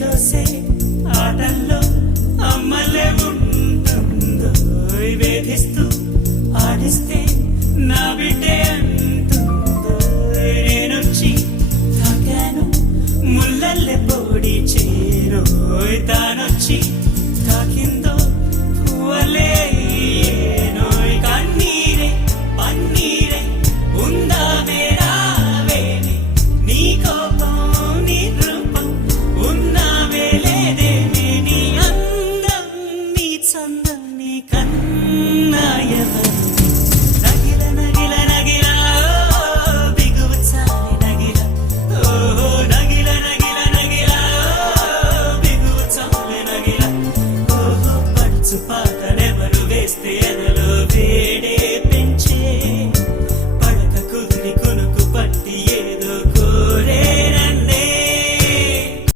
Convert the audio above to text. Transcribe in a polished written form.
చేదోసే ఆటల్లో అమ్మలే ఉంటుందో వేధిస్తూ ఆడిస్తే నా బిడ్డే అంటుందో నేనొచ్చి తాకాను ముల్లల్లె పొడి చేరోయ్ తానొచ్చి